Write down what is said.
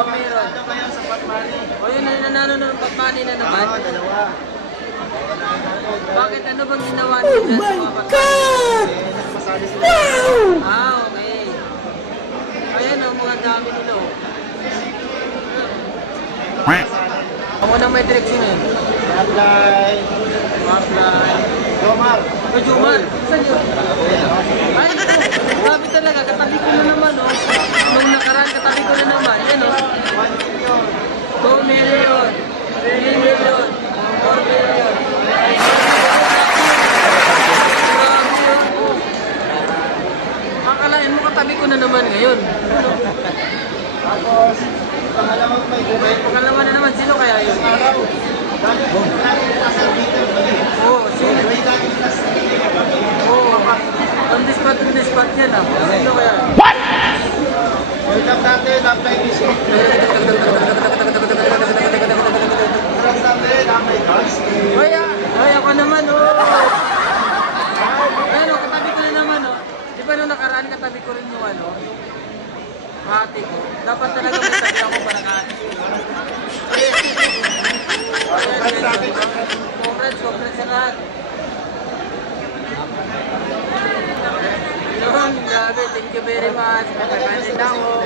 Pag meron. Ano kayo sa Patmani? O yun, nanalo ng Patmani na naman. Oo, dalawa. Bakit? Ano bang ginawa nila sa mga Patmani? Masali sila. Ah, okay. Ayan o, mga dami nila o. Ako nang may direksyon eh. Apply. Apply. Gomar. Ay, Jumar. Saan yun? Ay, ito. Grabe talaga. Katabi ko na naman o. Nung nakaraan, katabi ko na naman. Yan o. 1 million. 2 million. 3 million. 4 million. Akalain mo katabi ko na naman ngayon. Tapos, pangalawang may gumay. Pangalawa na naman, sino kaya yun? Araw. Dami ko lagi nasa Peter Bali. Oo, sino? May dami nasa Oo, on the spot yan ah. Sino kaya yun? Welcome natin, apply this week. Welcome natin, apply this week. Ay, ako naman oh. Ayun oh, katabi ko na naman oh. Di ba nung nakaraan katabi ko rin yung ano? Hati ko. Dapat talaga may tabi ako para kahati. Congrats sa lahat. Yun, grabe. Thank you very much. Kakanin na ako.